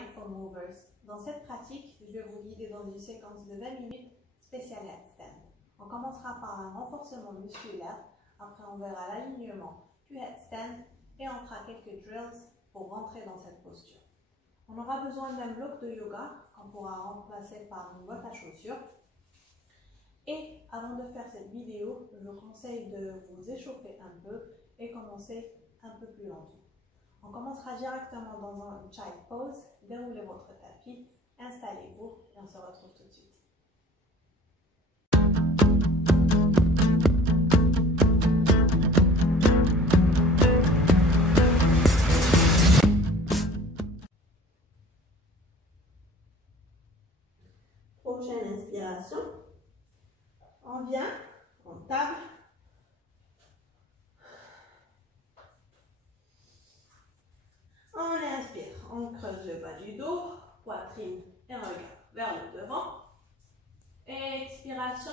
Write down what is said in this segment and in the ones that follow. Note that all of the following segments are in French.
Mindful Movers. Dans cette pratique, je vais vous guider dans une séquence de 20 minutes spéciale headstand. On commencera par un renforcement musculaire, après on verra l'alignement du headstand et on fera quelques drills pour rentrer dans cette posture. On aura besoin d'un bloc de yoga qu'on pourra remplacer par une boîte à chaussures. Et avant de faire cette vidéo, je vous conseille de vous échauffer un peu et commencer un peu plus lentement. On commencera directement dans un child pose. Déroulez votre tapis, installez-vous et on se retrouve tout de suite. Prochaine inspiration. On vient, on table. On inspire, on creuse le bas du dos, poitrine et regard vers le devant. Expiration,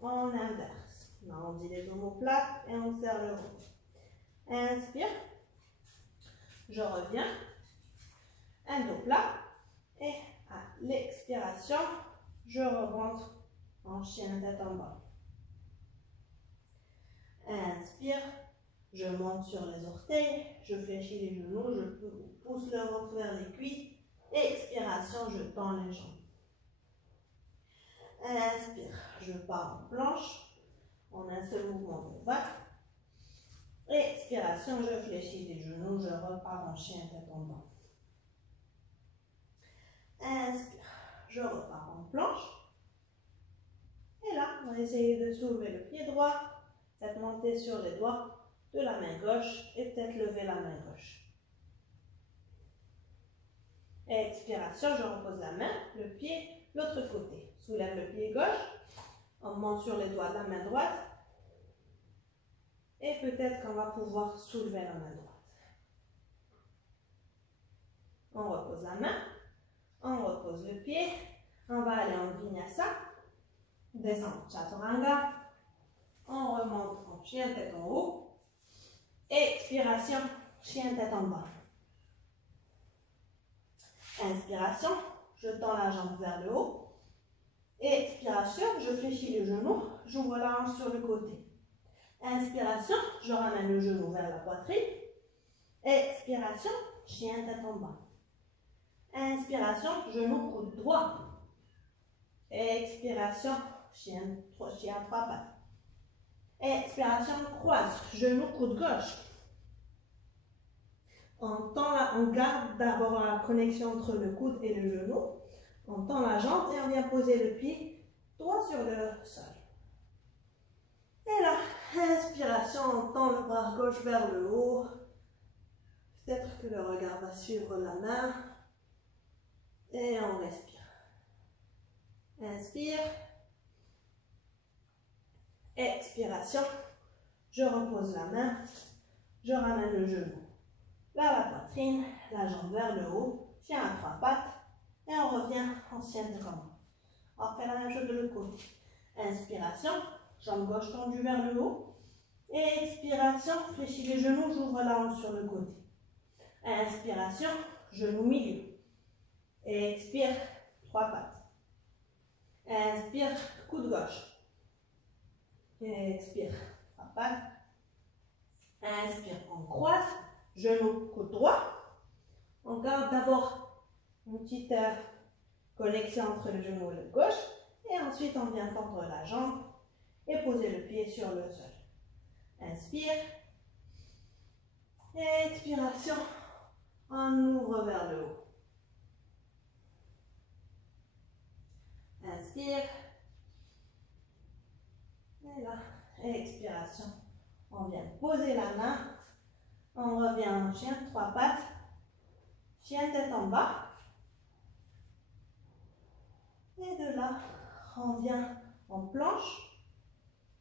on inverse. On dit les omoplates et on serre le ventre. Inspire, je reviens, endo plat et à l'expiration, je remonte en chien tête en bas. Inspire, je monte sur les orteils, je fléchis les genoux, je pousse le ventre vers les cuisses. Expiration, je tends les jambes. Inspire, je pars en planche, en un seul mouvement de vague. Expiration, je fléchis les genoux, je repars en chien tête en bas. Inspire, je repars en planche. Et là, on va essayer de soulever le pied droit, peut-être monter sur les doigts de la main gauche et peut-être lever la main gauche. Expiration, je repose la main, le pied, l'autre côté. Soulève le pied gauche, on monte sur les doigts de la main droite et peut-être qu'on va pouvoir soulever la main droite. On repose la main, on repose le pied, on va aller en vinyasa, descend chaturanga, on remonte en chien tête en haut. Expiration, chien tête en bas. Inspiration, je tends la jambe vers le haut. Expiration, je fléchis le genou, j'ouvre la hanche sur le côté. Inspiration, je ramène le genou vers la poitrine. Expiration, chien tête en bas. Inspiration, genou coude droit. Expiration, chien trois pattes. Expiration, croise, genou, coude gauche. On garde d'abord la connexion entre le coude et le genou. On tend la jambe et on vient poser le pied droit sur le sol. Et là, inspiration, on tend le bras gauche vers le haut. Peut-être que le regard va suivre la main. Et on respire. Inspire. Expiration, je repose la main, je ramène le genou vers la poitrine, la jambe vers le haut, chien à trois pattes, et on revient en chien de commande. On fait la même chose de l'autre côté. Inspiration, jambe gauche tendue vers le haut, et expiration, fléchis les genoux, j'ouvre la hanche sur le côté. Inspiration, genou milieu, et expire, trois pattes. Inspire, coude gauche. Expire, trois pattes. Inspire, on croise, genou, coude droit. On garde d'abord une petite connexion entre le genou et le gauche. Et ensuite, on vient tendre la jambe et poser le pied sur le sol. Inspire. Expiration, on ouvre vers le haut. Inspire. Et là, expiration. On vient poser la main. On revient en chien, trois pattes. Chien tête en bas. Et de là, on vient en planche.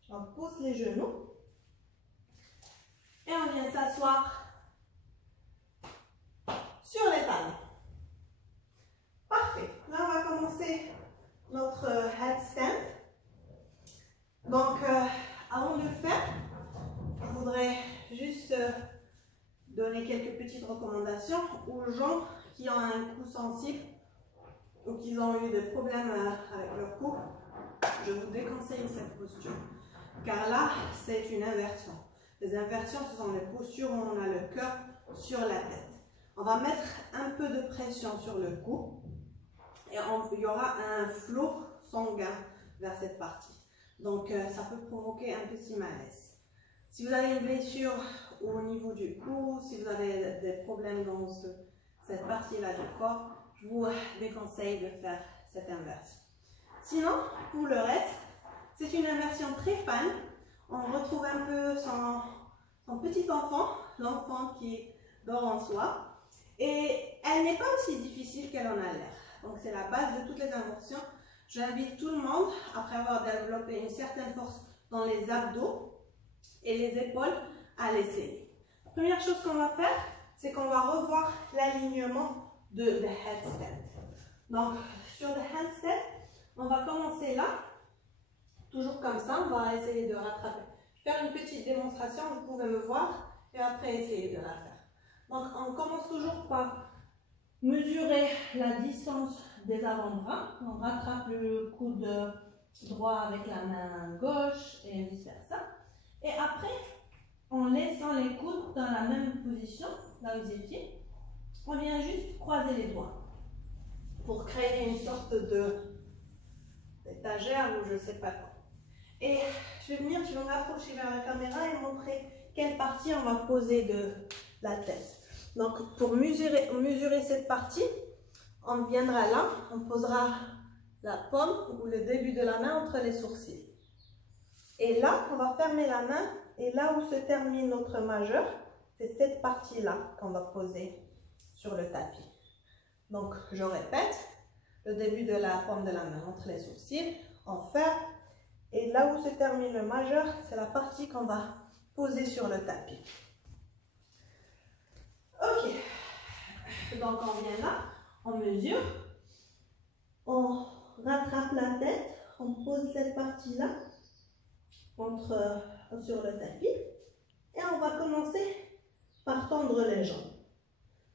On pousse les genoux. Et on vient s'asseoir sur les talons. Parfait. Là, on va commencer notre headstand. Donc, avant de le faire, je voudrais juste donner quelques petites recommandations aux gens qui ont un cou sensible ou qui ont eu des problèmes avec leur cou, je vous déconseille cette posture. Car là, c'est une inversion. Les inversions, ce sont les postures où on a le cœur sur la tête. On va mettre un peu de pression sur le cou et il y aura un flot sanguin vers cette partie. Donc, ça peut provoquer un petit malaise. Si vous avez une blessure au niveau du cou, si vous avez des problèmes dans cette partie-là du corps, je vous déconseille de faire cette inversion. Sinon, pour le reste, c'est une inversion très fine. On retrouve un peu son petit enfant, l'enfant qui dort en soi. Et elle n'est pas aussi difficile qu'elle en a l'air. Donc c'est la base de toutes les inversions. J'invite tout le monde, après avoir développé une certaine force dans les abdos et les épaules, à l'essayer. La première chose qu'on va faire, c'est qu'on va revoir l'alignement de handstand. Donc sur le handstand, on va commencer là, toujours comme ça, on va essayer de rattraper. Je vais faire une petite démonstration, vous pouvez me voir, et après essayer de la faire. Donc on commence toujours par mesurer la distance des avant-bras. On rattrape le coude droit avec la main gauche et vice versa. Et après, en laissant les coudes dans la même position, là où vous étiez, on vient juste croiser les doigts pour créer une sorte d'étagère ou je ne sais pas quoi. Et je vais me rapprocher vers la caméra et montrer quelle partie on va poser de la tête. Donc pour mesurer cette partie, on viendra là, on posera la paume ou le début de la main entre les sourcils. Et là, on va fermer la main et là où se termine notre majeur, c'est cette partie-là qu'on va poser sur le tapis. Donc je répète, le début de la paume de la main entre les sourcils, on ferme et là où se termine le majeur, c'est la partie qu'on va poser sur le tapis. Ok, donc on vient là, on mesure, on rattrape la tête, on pose cette partie-là sur le tapis et on va commencer par tendre les jambes.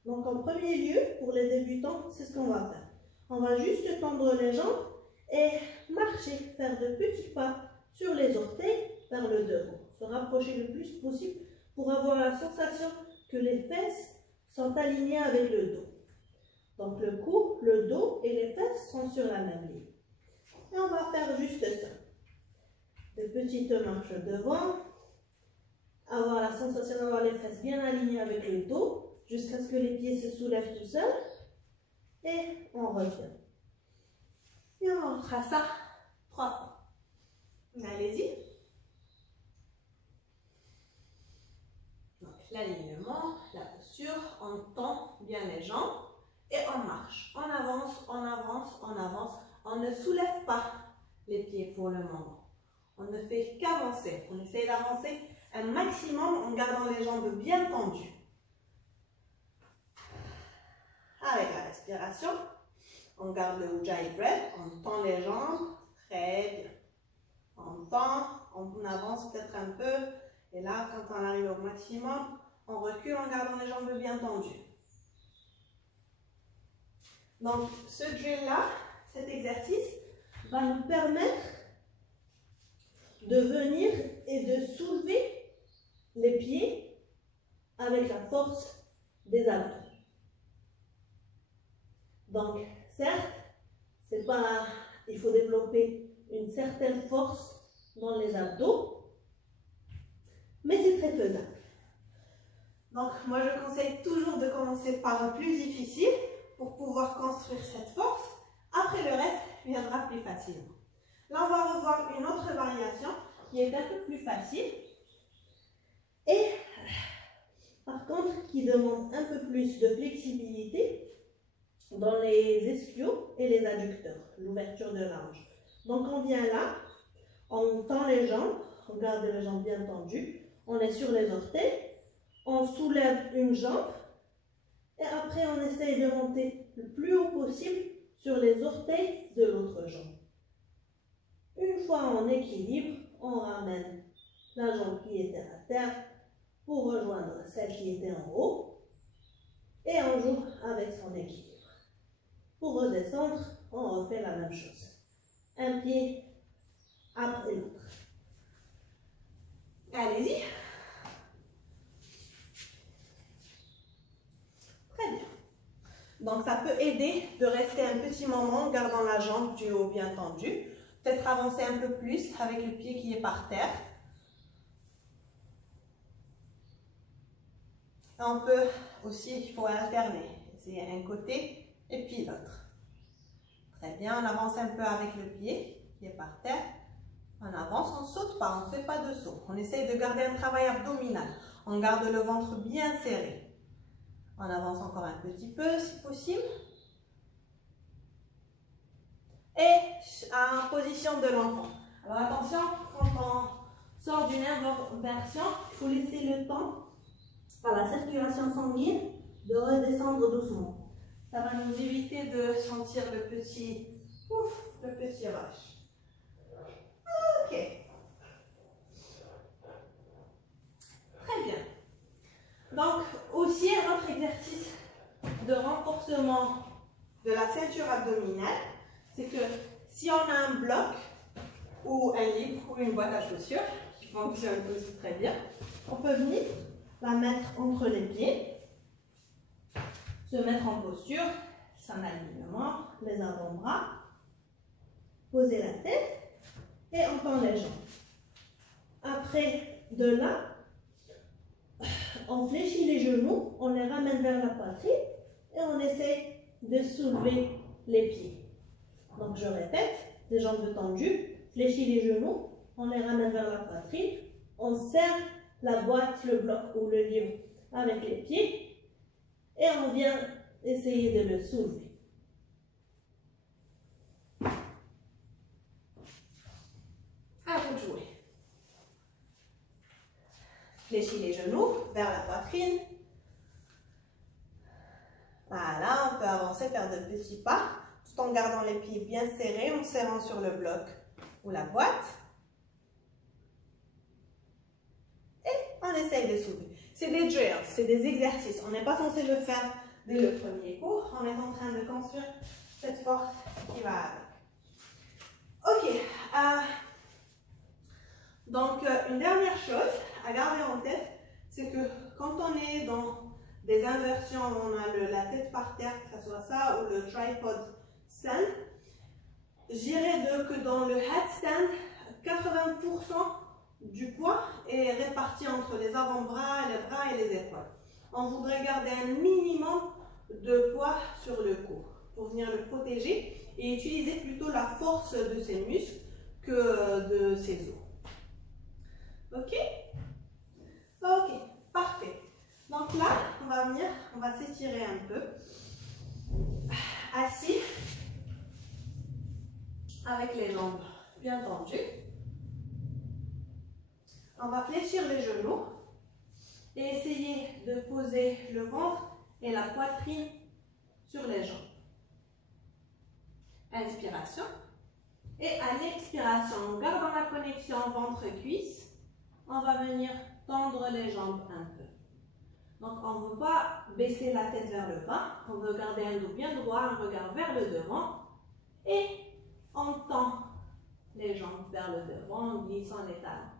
Donc en premier lieu, pour les débutants, c'est ce qu'on va faire. On va juste tendre les jambes et marcher, faire de petits pas sur les orteils vers le devant. Se rapprocher le plus possible pour avoir la sensation que les fesses sont alignées avec le dos. Donc le cou, le dos et les fesses sont sur la même ligne. Et on va faire juste ça. De petites marches devant, avoir la sensation d'avoir les fesses bien alignées avec le dos, jusqu'à ce que les pieds se soulèvent tout seuls. Et on revient. Et on fera ça 3 fois. Allez-y. Donc l'alignement, la posture, on tend bien les jambes et on marche. On avance, on avance, on avance. On ne soulève pas les pieds pour le moment. On ne fait qu'avancer. On essaie d'avancer un maximum en gardant les jambes bien tendues. Avec la respiration, on garde le Ujjayi breath, on tend les jambes, très bien. On tend, on avance peut-être un peu, et là, quand on arrive au maximum, on recule en gardant les jambes bien tendues. Donc, ce drill-là, cet exercice, va nous permettre de venir et de soulever les pieds avec la force des abdos. Donc, certes, c'est pas, il faut développer une certaine force dans les abdos, mais c'est très faisable. Donc, moi, je conseille toujours de commencer par le plus difficile pour pouvoir construire cette force. Après, le reste viendra plus facilement. Là, on va revoir une autre variation qui est un peu plus facile et, par contre, qui demande un peu plus de flexibilité dans les ischios et les adducteurs, l'ouverture de l'ange. Donc on vient là, on tend les jambes, on garde les jambes bien tendues, on est sur les orteils, on soulève une jambe et après on essaye de monter le plus haut possible sur les orteils de l'autre jambe. Une fois en équilibre, on ramène la jambe qui était à terre pour rejoindre celle qui était en haut et on joue avec son en équilibre. Pour redescendre, on refait la même chose. Un pied après l'autre. Allez-y. Très bien. Donc, ça peut aider de rester un petit moment en gardant la jambe du haut bien tendue. Peut-être avancer un peu plus avec le pied qui est par terre. On peut aussi, il faut alterner. C'est un côté et puis l'autre. Très bien, on avance un peu avec le pied qui est par terre. On avance, on ne saute pas, on ne fait pas de saut. On essaye de garder un travail abdominal. On garde le ventre bien serré. On avance encore un petit peu si possible. Et en position de l'enfant. Alors attention, quand on sort d'une inversion, il faut laisser le temps à la circulation sanguine de redescendre doucement. Ça va nous éviter de sentir le petit rush. Ok. Très bien. Donc, aussi un autre exercice de renforcement de la ceinture abdominale, c'est que si on a un bloc ou un livre ou une boîte à chaussures qui fonctionne aussi très bien, on peut venir la mettre entre les pieds, se mettre en posture, sans alignement, les avant-bras, poser la tête et on tend les jambes. Après, de là, on fléchit les genoux, on les ramène vers la poitrine et on essaie de soulever les pieds. Donc je répète, les jambes tendues, fléchis les genoux, on les ramène vers la poitrine, on serre la boîte, le bloc ou le livre avec les pieds et on vient essayer de le soulever. À vous de jouer. Fléchis les genoux vers la poitrine. Voilà, on peut avancer, faire de petits pas, tout en gardant les pieds bien serrés, en serrant sur le bloc ou la boîte. Et on essaye de soulever. C'est des drills, c'est des exercices. On n'est pas censé le faire dès le premier cours. On est en train de construire cette force qui va avec. Ok. Donc, une dernière chose à garder en tête, c'est que quand on est dans des inversions, on a la tête par terre, que ce soit ça ou le tripod stand, je dirais que dans le headstand, 80% du poids est réparti entre les avant-bras, les bras et les épaules. On voudrait garder un minimum de poids sur le cou pour venir le protéger et utiliser plutôt la force de ses muscles que de ses os. Ok? Ok, parfait. Donc là, on va s'étirer un peu. Assis, avec les jambes bien tendues. On va fléchir les genoux et essayer de poser le ventre et la poitrine sur les jambes. Inspiration. Et à l'expiration, en gardant la connexion ventre-cuisse, on va venir tendre les jambes un peu. Donc, on ne veut pas baisser la tête vers le bas, on veut garder un dos bien droit, un regard vers le devant et on tend les jambes vers le devant en glissant les talons.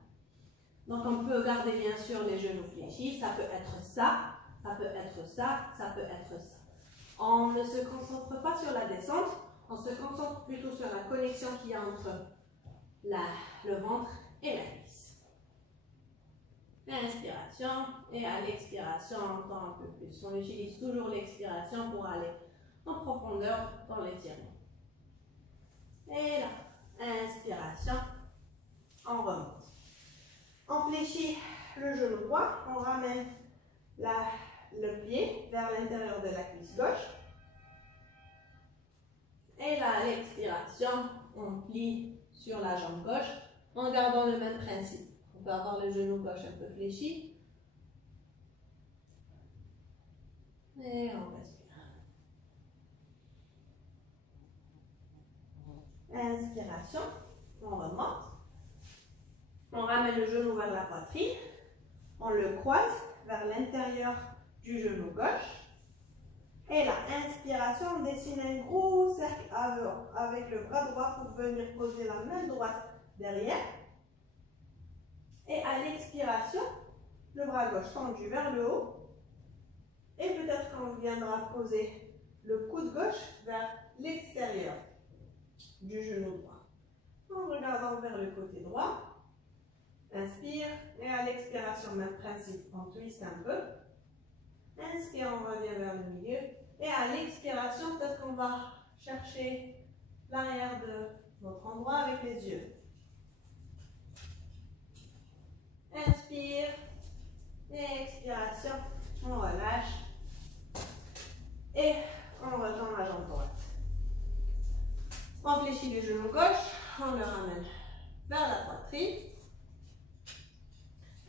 Donc, on peut garder bien sûr les genoux fléchis, ça peut être ça, ça peut être ça, ça peut être ça. On ne se concentre pas sur la descente, on se concentre plutôt sur la connexion qu'il y a entre le ventre et la cuisse. Inspiration et à l'expiration, on tend un peu plus. On utilise toujours l'expiration pour aller en profondeur dans l'étirement. Et là, inspiration, on remonte. On fléchit le genou droit, on ramène le pied vers l'intérieur de la cuisse gauche. Et là, à l'expiration, on plie sur la jambe gauche en gardant le même principe. On peut avoir le genou gauche un peu fléchi. Et on respire. Inspiration, on remonte. On ramène le genou vers la poitrine. On le croise vers l'intérieur du genou gauche. Et la inspiration, on dessine un gros cercle avec le bras droit pour venir poser la main droite derrière. Et à l'expiration, le bras gauche tendu vers le haut. Et peut-être qu'on viendra poser le coude gauche vers l'extérieur du genou droit. En regardant vers le côté droit. Inspire. Et à l'expiration, même principe, on twist un peu. Inspire, on revient vers le milieu. Et à l'expiration, peut-être qu'on va chercher l'arrière de notre endroit avec les yeux. Inspire. Et expiration, on relâche. Et on retend la jambe droite. On fléchit le genou gauche, on le ramène vers la poitrine.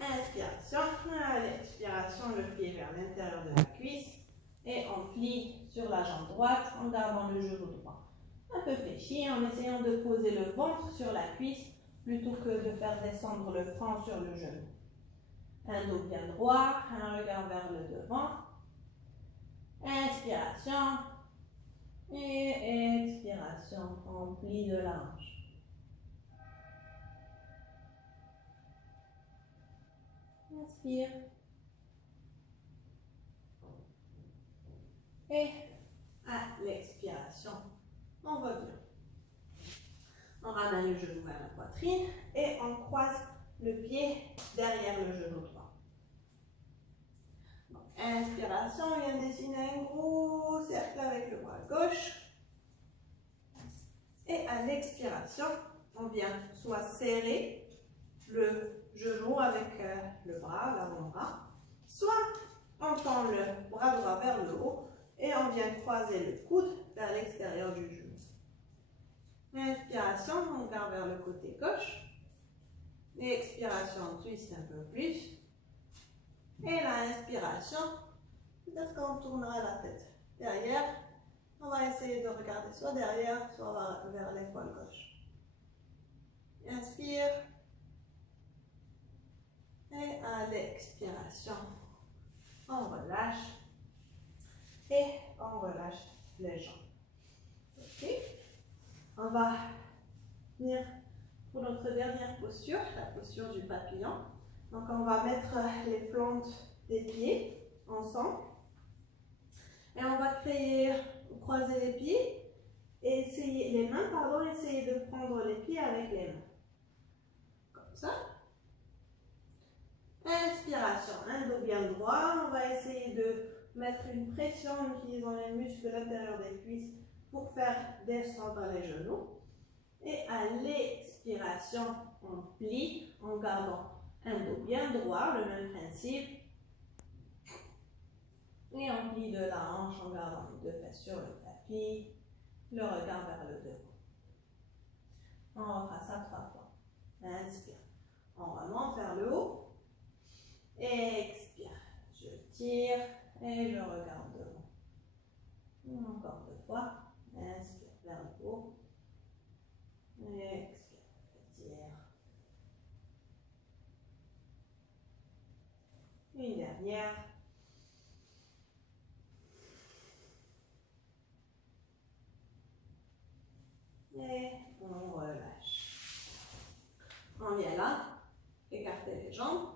Inspiration, à l'expiration, le pied vers l'intérieur de la cuisse. Et on plie sur la jambe droite en gardant le genou droit un peu fléchi, en essayant de poser le ventre sur la cuisse plutôt que de faire descendre le front sur le genou. Un dos bien droit, un regard vers le devant. Inspiration et expiration, on plie de la hanche. Inspire. Et à l'expiration, on revient. On ramène le genou vers la poitrine et on croise le pied derrière le genou droit. Donc, inspiration, on vient dessiner un gros cercle avec le bras gauche. Et à l'expiration, on vient soit serrer le genou avec le bras, l'avant-bras, soit on tend le bras droit vers le haut et on vient croiser le coude vers l'extérieur du genou. Inspiration, on regarde vers le côté gauche. Et expiration, on twist un peu plus. Et la inspiration, peut-être qu'on tournera la tête derrière. On va essayer de regarder soit derrière, soit vers l'épaule gauche. Inspire. Et à l'expiration, on relâche. Et on relâche les jambes. Ok. On va venir pour notre dernière posture, la posture du papillon. Donc on va mettre les plantes des pieds ensemble. Et on va croiser les pieds et essayer de prendre les pieds avec les mains. Comme ça. Inspiration, un dos bien droit. On va essayer de mettre une pression en utilisant les muscles de l'intérieur des cuisses pour faire descendre les genoux. Et à l'expiration, on plie en gardant un dos bien droit, le même principe. Et on plie de la hanche en gardant les deux fesses sur le tapis, le regard vers le devant. On refera ça 3 fois. Inspire. On remonte vers le haut. Expire. Je tire et je regarde devant. Encore 2 fois. Inspire vers le haut. Expire. Je tire. Une dernière. Et on relâche. On vient là, écarter les jambes.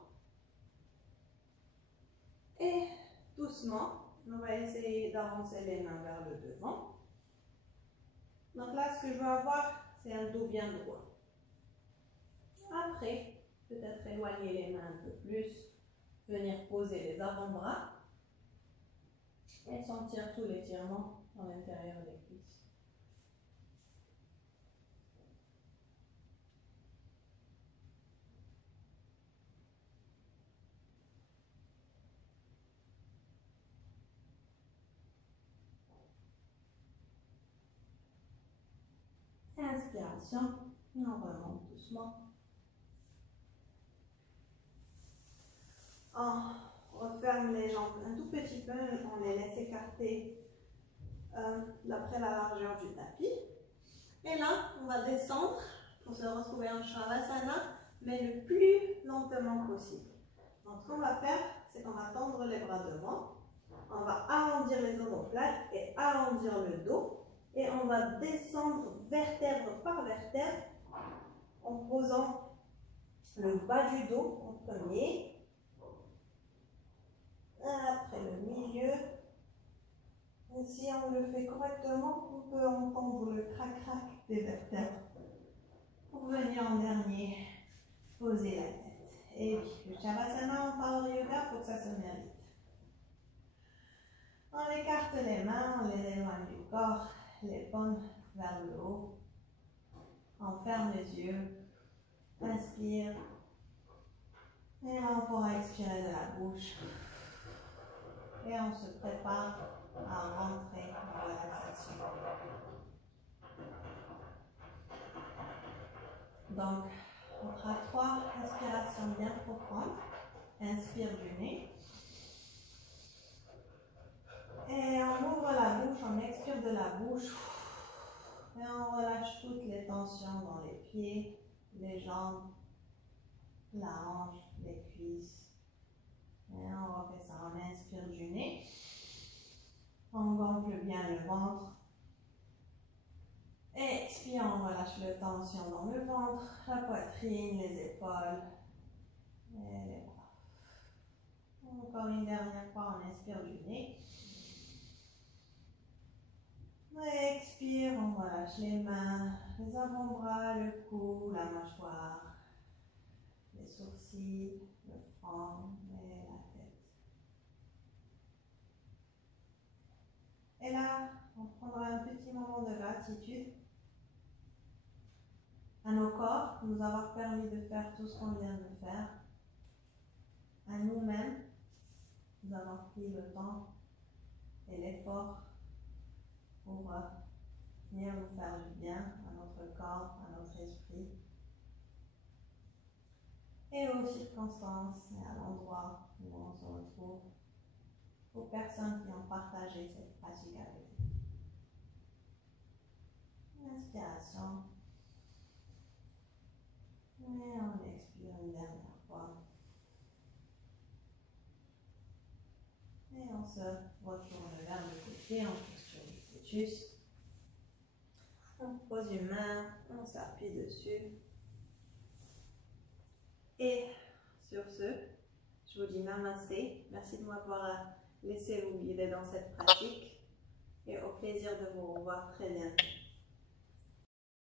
Et doucement, on va essayer d'avancer les mains vers le devant. Donc là, ce que je veux avoir, c'est un dos bien droit. Après, peut-être éloigner les mains un peu plus, venir poser les avant-bras et sentir tout l'étirement dans l'intérieur des cuisses. Inspiration, on remonte doucement. On referme les jambes un tout petit peu, on les laisse écarter d'après la largeur du tapis. Et là, on va descendre pour se retrouver en Shavasana, mais le plus lentement possible. Donc ce qu'on va faire, c'est qu'on va tendre les bras devant. on va arrondir les omoplates et arrondir le dos. Et on va descendre vertèbre par vertèbre en posant le bas du dos en premier. Après le milieu. Et si on le fait correctement, on peut entendre le crac-crac des vertèbres. Pour venir en dernier, poser la tête. Et oui, le Shavasana en Power Yoga, il faut que ça se mérite. On écarte les mains, on les éloigne du corps, les paumes vers le haut. On ferme les yeux, inspire. Et là, on pourra expirer de la bouche. Et on se prépare à rentrer en relaxation. Donc, on fera 3 respirations bien profondes. Inspire du nez. Et on ouvre la bouche, on expire de la bouche. Et on relâche toutes les tensions dans les pieds, les jambes, la hanche, les cuisses. Et on refait ça, on inspire du nez. On gonfle bien le ventre. Expire, on relâche les tensions dans le ventre, la poitrine, les épaules et les bras. Encore une dernière fois, on inspire du nez. Expire, on relâche les mains, les avant-bras, le cou, la mâchoire, les sourcils, le front et la tête. Et là, on prendra un petit moment de gratitude à nos corps, nous avoir permis de faire tout ce qu'on vient de faire, à nous-mêmes, nous avoir pris le temps et l'effort pour venir nous faire du bien à notre corps, à notre esprit, et aux circonstances et à l'endroit où on se retrouve, aux personnes qui ont partagé cette pratique avec nous. Inspiration. Et on expire une dernière fois. Et on se retourne vers le côté en posture du fœtus. On pose une main, on s'appuie dessus. Et sur ce, je vous dis namasté. Merci de m'avoir laissé vous guider dans cette pratique. Et au plaisir de vous revoir très bientôt.